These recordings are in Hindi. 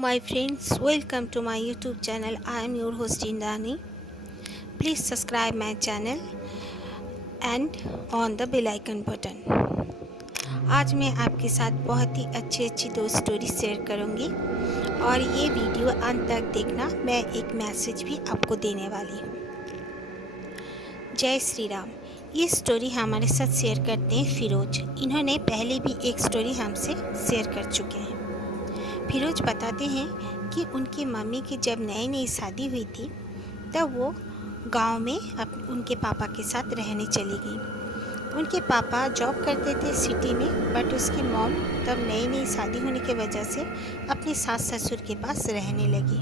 my friends, welcome to my YouTube channel. I am your host Indani. Please subscribe my channel and on the bell icon button. आज मैं आपके साथ बहुत ही अच्छी दो स्टोरी शेयर करूंगी और ये वीडियो अंत तक देखना। मैं एक मैसेज भी आपको देने वाली हूँ। जय श्री राम। ये स्टोरी हमारे साथ शेयर करते हैं फिरोज। इन्होंने पहले भी एक स्टोरी हमसे शेयर कर चुके हैं। फिरोज बताते हैं कि उनकी मम्मी की जब नई शादी हुई थी तब वो गांव में उनके पापा के साथ रहने चली गई। उनके पापा जॉब करते थे सिटी में, बट उसकी मॉम तब नई शादी होने की वजह से अपने सास ससुर के पास रहने लगी।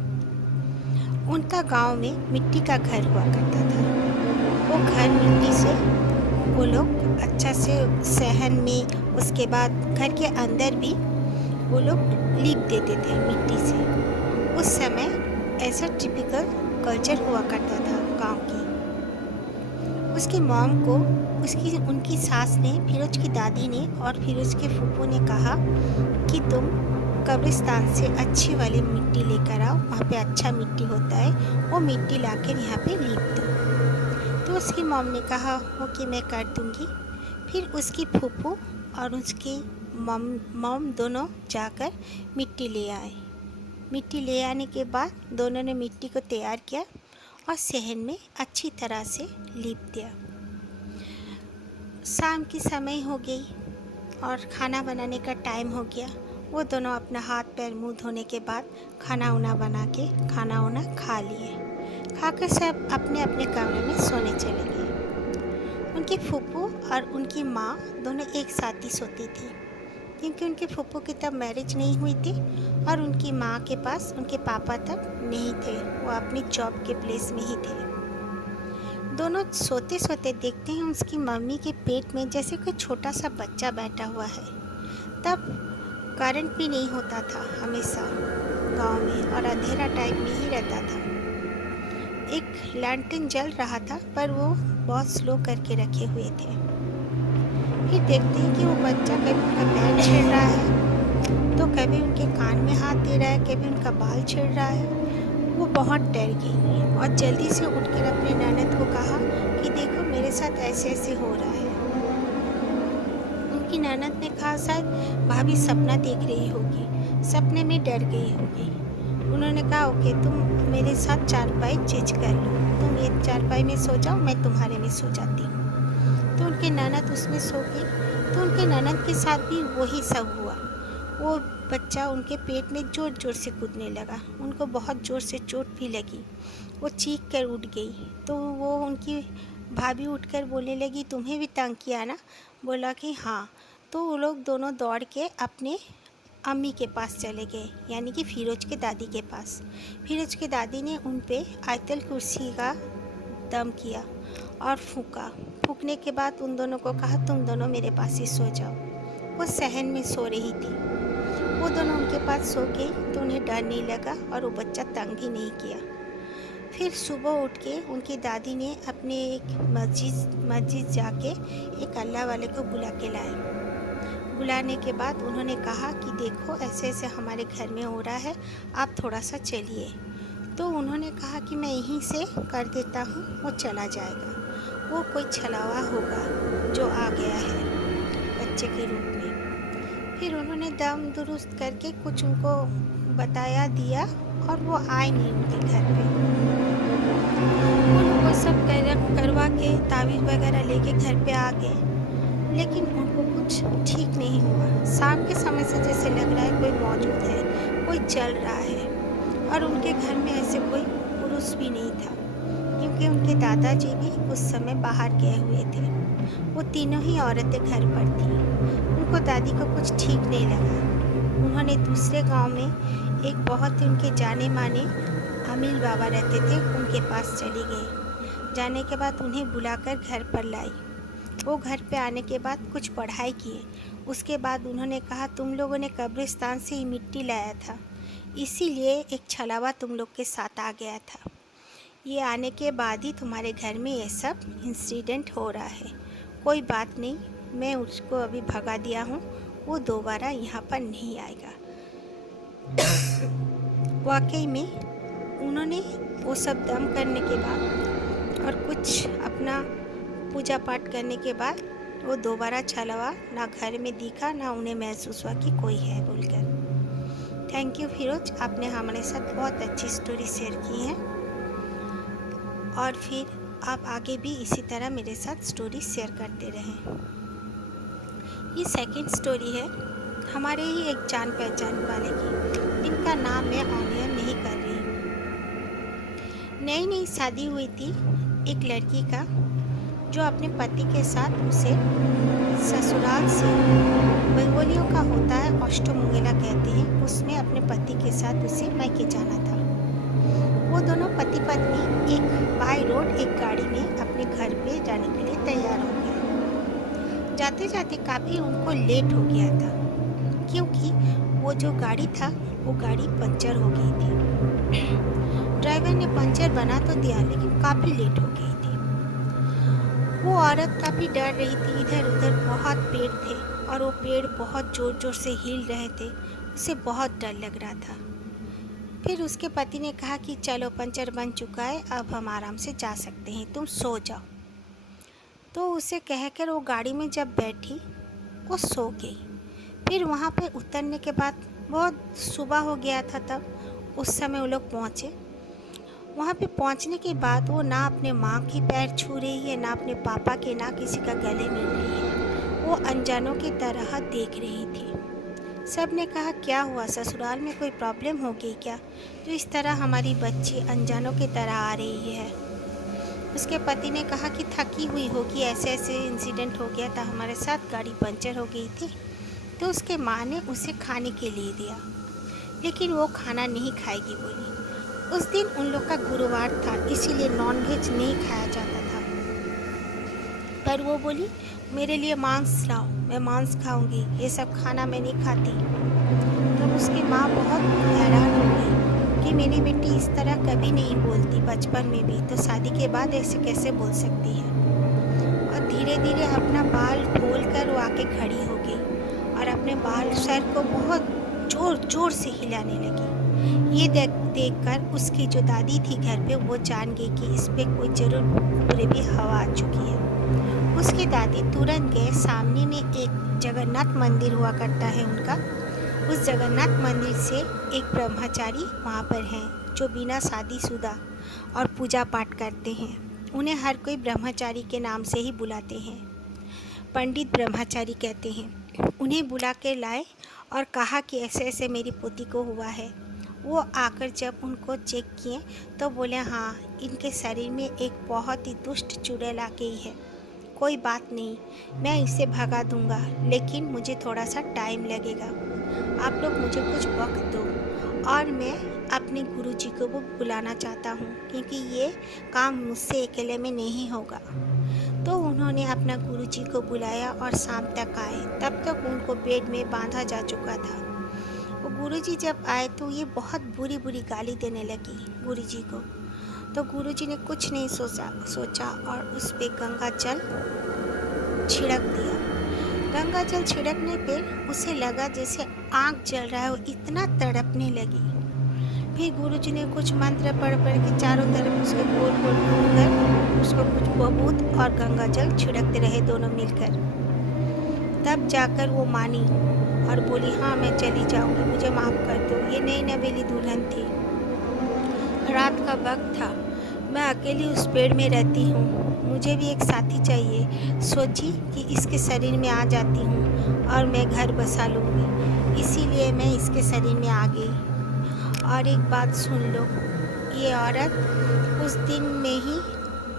उनका गांव में मिट्टी का घर हुआ करता था। वो घर मिट्टी से वो लोग अच्छा से सहन में, उसके बाद घर के अंदर भी वो लोग लीप देते थे मिट्टी से। उस समय ऐसा टिपिकल कल्चर हुआ करता था गांव की। उसकी मॉम को उनकी सास ने, फिरोज की दादी ने और फिरोज के फूफू ने कहा कि तुम कब्रिस्तान से अच्छी वाली मिट्टी लेकर आओ, वहाँ पे अच्छा मिट्टी होता है, वो मिट्टी लाकर यहाँ पे लीप दो। तो उसकी मॉम ने कहा ओके मैं कर दूँगी। फिर उसकी फूफू और उसकी मॉम दोनों जाकर मिट्टी ले आए। मिट्टी ले आने के बाद दोनों ने मिट्टी को तैयार किया और सहन में अच्छी तरह से लीप दिया। शाम की समय हो गई और खाना बनाने का टाइम हो गया। वो दोनों अपना हाथ पैर मुंह धोने के बाद खाना उना बना के खाना उना खा लिए। खाकर सब अपने अपने कमरे में सोने चले गए। उनकी फूफू और उनकी माँ दोनों एक साथ ही सोती थी, क्योंकि उनके फूफू की तब मैरिज नहीं हुई थी और उनकी माँ के पास उनके पापा तब नहीं थे, वो अपनी जॉब के प्लेस में ही थे। दोनों सोते सोते देखते हैं उसकी मम्मी के पेट में जैसे कोई छोटा सा बच्चा बैठा हुआ है। तब करंट भी नहीं होता था हमेशा गांव में और अंधेरा टाइप में ही रहता था। एक लैंटर्न जल रहा था पर वो बहुत स्लो करके रखे हुए थे। फिर देखते हैं कि वो बच्चा कभी उनका पैर छेड़ रहा है, तो कभी उनके कान में हाथ दे रहा है, कभी उनका बाल छेड़ रहा है। वो बहुत डर गई और जल्दी से उठकर अपने ननद को कहा कि देखो मेरे साथ ऐसे ऐसे हो रहा है। उनकी ननद ने कहा शायद भाभी सपना देख रही होगी, सपने में डर गई होगी। उन्होंने कहा ओके तुम मेरे साथ चारपाई चेंज कर लो, तुम ये चारपाई में सो जाओ, मैं तुम्हारे में सो जाती हूँ। तो उनके ननद उसमें सो गई। तो उनके ननद के साथ भी वही सब हुआ। वो बच्चा उनके पेट में ज़ोर ज़ोर से कूदने लगा। उनको बहुत ज़ोर से चोट भी लगी। वो चीख कर उठ गई। तो वो उनकी भाभी उठकर बोलने लगी तुम्हें भी तंग किया ना? बोला कि हाँ। तो वो लोग दोनों दौड़ के अपने अम्मी के पास चले गए, यानी कि फिरोज के दादी के पास। फिरोज के दादी ने उन पे आयतल कुर्सी का दम किया और फूकने के बाद उन दोनों को कहा तुम दोनों मेरे पास ही सो जाओ। वो सहन में सो रही थी। वो दोनों उनके पास सो गए तो उन्हें डर नहीं लगा और वो बच्चा तंग भी नहीं किया। फिर सुबह उठ के उनकी दादी ने अपने एक मस्जिद जाके एक अल्लाह वाले को बुला के लाए। बुलाने के बाद उन्होंने कहा कि देखो ऐसे ऐसे हमारे घर में हो रहा है, आप थोड़ा सा चलिए। तो उन्होंने कहा कि मैं यहीं से कर देता हूँ, वो चला जाएगा। वो कोई छलावा होगा जो आ गया है बच्चे के रूप में। फिर उन्होंने दम दुरुस्त करके कुछ उनको बताया दिया और वो आए नहीं उनके घर पे। उनको सब करवा के तावीज़ वगैरह लेके घर पे आ गए, लेकिन उनको कुछ ठीक नहीं हुआ। शाम के समय से जैसे लग रहा है कोई मौजूद है, कोई चल रहा है। और उनके घर में ऐसे कोई पुरुष भी नहीं था, क्योंकि उनके दादाजी भी उस समय बाहर गए हुए थे। वो तीनों ही औरतें घर पर थीं। उनको दादी को कुछ ठीक नहीं लगा। उन्होंने दूसरे गांव में एक बहुत ही उनके जाने माने अमील बाबा रहते थे, उनके पास चली गई। जाने के बाद उन्हें बुलाकर घर पर लाई। वो घर पे आने के बाद कुछ पढ़ाई किए। उसके बाद उन्होंने कहा तुम लोगों ने कब्रिस्तान से ही मिट्टी लाया था, इसीलिए एक छलावा तुम लोग के साथ आ गया था। ये आने के बाद ही तुम्हारे घर में ये सब इंसिडेंट हो रहा है। कोई बात नहीं, मैं उसको अभी भगा दिया हूँ, वो दोबारा यहाँ पर नहीं आएगा। वाकई में उन्होंने वो सब दम करने के बाद और कुछ अपना पूजा पाठ करने के बाद वो दोबारा छलवा ना घर में दिखा, ना उन्हें महसूस हुआ कि कोई है बोलकर। थैंक यू फिरोज, आपने हमारे साथ बहुत अच्छी स्टोरी शेयर की है और फिर आप आगे भी इसी तरह मेरे साथ स्टोरी शेयर करते रहें। ये सेकंड स्टोरी है हमारे ही एक जान पहचान वाले की, जिनका नाम मैं ऑनियन नहीं कर रही। नई नई शादी हुई थी एक लड़की का, जो अपने पति के साथ उसे ससुराल से, बंगालियों का होता है अष्टमंगला कहते हैं, उसमें अपने पति के साथ उसे मायके जाना था। वो दोनों पति पत्नी एक बाय रोड एक गाड़ी में अपने घर पे जाने के लिए तैयार हो गए। जाते जाते काफ़ी उनको लेट हो गया था, क्योंकि वो जो गाड़ी था वो गाड़ी पंचर हो गई थी। ड्राइवर ने पंचर बना तो दिया, लेकिन काफ़ी लेट हो गई थी। वो औरत काफ़ी डर रही थी, इधर उधर बहुत पेड़ थे और वो पेड़ बहुत ज़ोर ज़ोर से हिल रहे थे, उसे बहुत डर लग रहा था। फिर उसके पति ने कहा कि चलो पंचर बन चुका है, अब हम आराम से जा सकते हैं, तुम सो जाओ। तो उसे कहकर वो गाड़ी में जब बैठी वो सो गई। फिर वहाँ पे उतरने के बाद बहुत सुबह हो गया था, तब उस समय वो लोग पहुँचे। वहाँ पे पहुँचने के बाद वो ना अपने माँ की पैर छू रही है, ना अपने पापा के, ना किसी का गले मिल रही है। वो अनजानों की तरह देख रही थी। सब ने कहा क्या हुआ, ससुराल में कोई प्रॉब्लम हो गई क्या, जो इस तरह हमारी बच्ची अनजानों की तरह आ रही है। उसके पति ने कहा कि थकी हुई होगी, ऐसे ऐसे इंसिडेंट हो गया था हमारे साथ, गाड़ी पंचर हो गई थी। तो उसके माँ ने उसे खाने के लिए दिया, लेकिन वो खाना नहीं खाएगी बोली। उस दिन उन लोग का गुरुवार था, इसीलिए नॉनवेज नहीं खाया जाता था। पर वो बोली मेरे लिए मांस लाओ, मैं मांस खाऊंगी, ये सब खाना मैं नहीं खाती। तब उसकी माँ बहुत हैरान हो गई कि मेरी बेटी इस तरह कभी नहीं बोलती, बचपन में भी, तो शादी के बाद ऐसे कैसे बोल सकती है। और धीरे धीरे अपना बाल खोल कर वो आके खड़ी हो गई और अपने बाल सर को बहुत जोर जोर से हिलाने लगी। ये देख कर उसकी जो दादी थी घर पे, वो जान गई कि इस पे कोई जरूर ऊपरे भी हवा आ चुकी है। उसकी दादी तुरंत गए, सामने में एक जगन्नाथ मंदिर हुआ करता है उनका। उस जगन्नाथ मंदिर से एक ब्रह्मचारी वहाँ पर हैं, जो बिना शादीशुदा और पूजा पाठ करते हैं। उन्हें हर कोई ब्रह्मचारी के नाम से ही बुलाते हैं, पंडित ब्रह्मचारी कहते हैं। उन्हें बुला के लाए और कहा कि ऐसे ऐसे मेरी पोती को हुआ है। वो आकर जब उनको चेक किए तो बोले हाँ, इनके शरीर में एक बहुत ही दुष्ट चुड़ैल आ गई है। कोई बात नहीं, मैं इसे भगा दूंगा, लेकिन मुझे थोड़ा सा टाइम लगेगा। आप लोग मुझे कुछ वक्त दो और मैं अपने गुरुजी को वो बुलाना चाहता हूँ, क्योंकि ये काम मुझसे अकेले में नहीं होगा। तो उन्होंने अपना गुरुजी को बुलाया और शाम तक आए। तब तक उनको बेड में बांधा जा चुका था। वो गुरुजी जब आए तो ये बहुत बुरी बुरी गाली देने लगी गुरुजी को। तो गुरुजी ने कुछ नहीं सोचा और उस पे गंगा जल छिड़क दिया। गंगा जल छिड़कने पे उसे लगा जैसे आँख जल रहा है, वो इतना तड़पने लगी। फिर गुरुजी ने कुछ मंत्र पढ़ के चारों तरफ उसको गोल गोल घूमकर उसको कुछ बबूत और गंगा जल छिड़कते रहे दोनों मिलकर। तब जाकर वो मानी और बोली हाँ मैं चली जाऊँगी, मुझे माफ़ कर दो। ये नई नवेली दुल्हन थी, रात का वक्त था, मैं अकेली उस पेड़ में रहती हूँ, मुझे भी एक साथी चाहिए। सोची कि इसके शरीर में आ जाती हूँ और मैं घर बसा लूँगी, इसीलिए मैं इसके शरीर में आ गई। और एक बात सुन लो, ये औरत उस दिन में ही,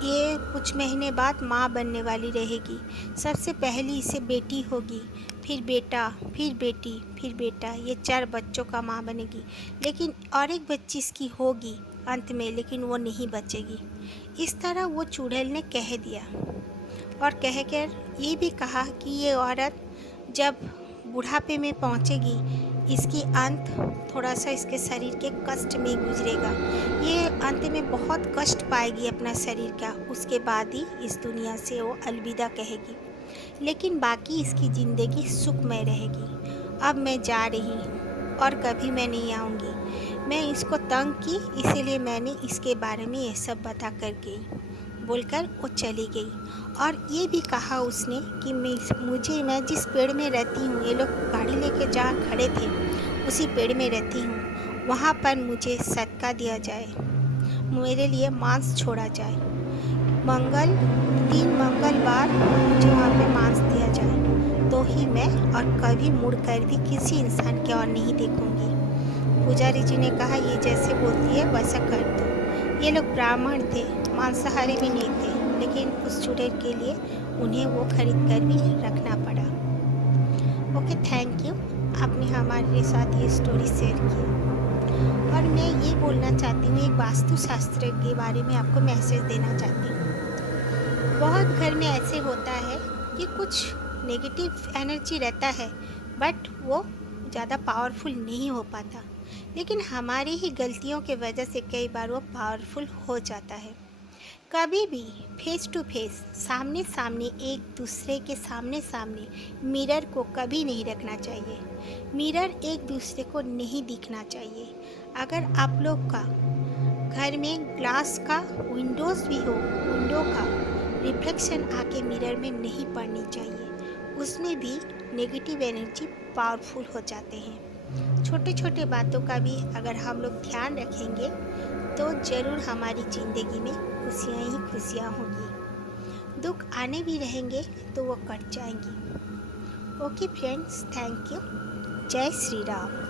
ये कुछ महीने बाद माँ बनने वाली रहेगी। सबसे पहले इसे बेटी होगी, फिर बेटा, फिर बेटी, फिर बेटा, ये 4 बच्चों का माँ बनेगी। लेकिन और एक बच्ची इसकी होगी अंत में, लेकिन वो नहीं बचेगी। इस तरह वो चुड़ैल ने कह दिया और कहकर ये भी कहा कि ये औरत जब बुढ़ापे में पहुँचेगी, इसकी अंत थोड़ा सा इसके शरीर के कष्ट में गुजरेगा। ये अंत में बहुत कष्ट पाएगी अपना शरीर का, उसके बाद ही इस दुनिया से वो अलविदा कहेगी, लेकिन बाकी इसकी ज़िंदगी सुखमय रहेगी। अब मैं जा रही हूँ और कभी मैं नहीं आऊँगी। मैं इसको तंग की, इसीलिए मैंने इसके बारे में ये सब बता कर गई, बोलकर वो चली गई। और ये भी कहा उसने कि मैं जिस पेड़ में रहती हूँ, ये लोग गाड़ी लेके जहाँ खड़े थे उसी पेड़ में रहती हूँ, वहाँ पर मुझे सदका दिया जाए, मेरे लिए मांस छोड़ा जाए। 3 मंगलवार मुझे वहाँ पे मांस दिया जाए, तो ही मैं और कभी मुड़ कर भी किसी इंसान की ओर नहीं देखूँगी। पुजारी जी ने कहा, ये जैसे बोलती है वैसा कर दो। ये लोग ब्राह्मण थे, मांसाहारी भी नहीं थे, लेकिन उस चुड़ैल के लिए उन्हें वो खरीद कर भी रखना पड़ा। ओके, थैंक यू, आपने हमारे साथ ये स्टोरी शेयर की। और मैं ये बोलना चाहती हूँ, एक वास्तुशास्त्र के बारे में आपको मैसेज देना चाहती हूँ। बहुत घर में ऐसे होता है कि कुछ नेगेटिव एनर्जी रहता है, बट वो ज़्यादा पावरफुल नहीं हो पाता, लेकिन हमारी ही गलतियों की वजह से कई बार वो पावरफुल हो जाता है। कभी भी फेस टू फेस, सामने सामने, एक दूसरे के सामने सामने मिरर को कभी नहीं रखना चाहिए। मिरर एक दूसरे को नहीं दिखना चाहिए। अगर आप लोग का घर में ग्लास का विंडोज़ भी हो, विंडो का रिफ्लेक्शन आके मिरर में नहीं पड़नी चाहिए, उसमें भी नेगेटिव एनर्जी पावरफुल हो जाते हैं। छोटे छोटे बातों का भी अगर हम लोग ध्यान रखेंगे तो ज़रूर हमारी ज़िंदगी में खुशियाँ ही खुशियाँ होंगी। दुख आने भी रहेंगे तो वो कट जाएंगी। Okay friends, thank you. जय श्री राम।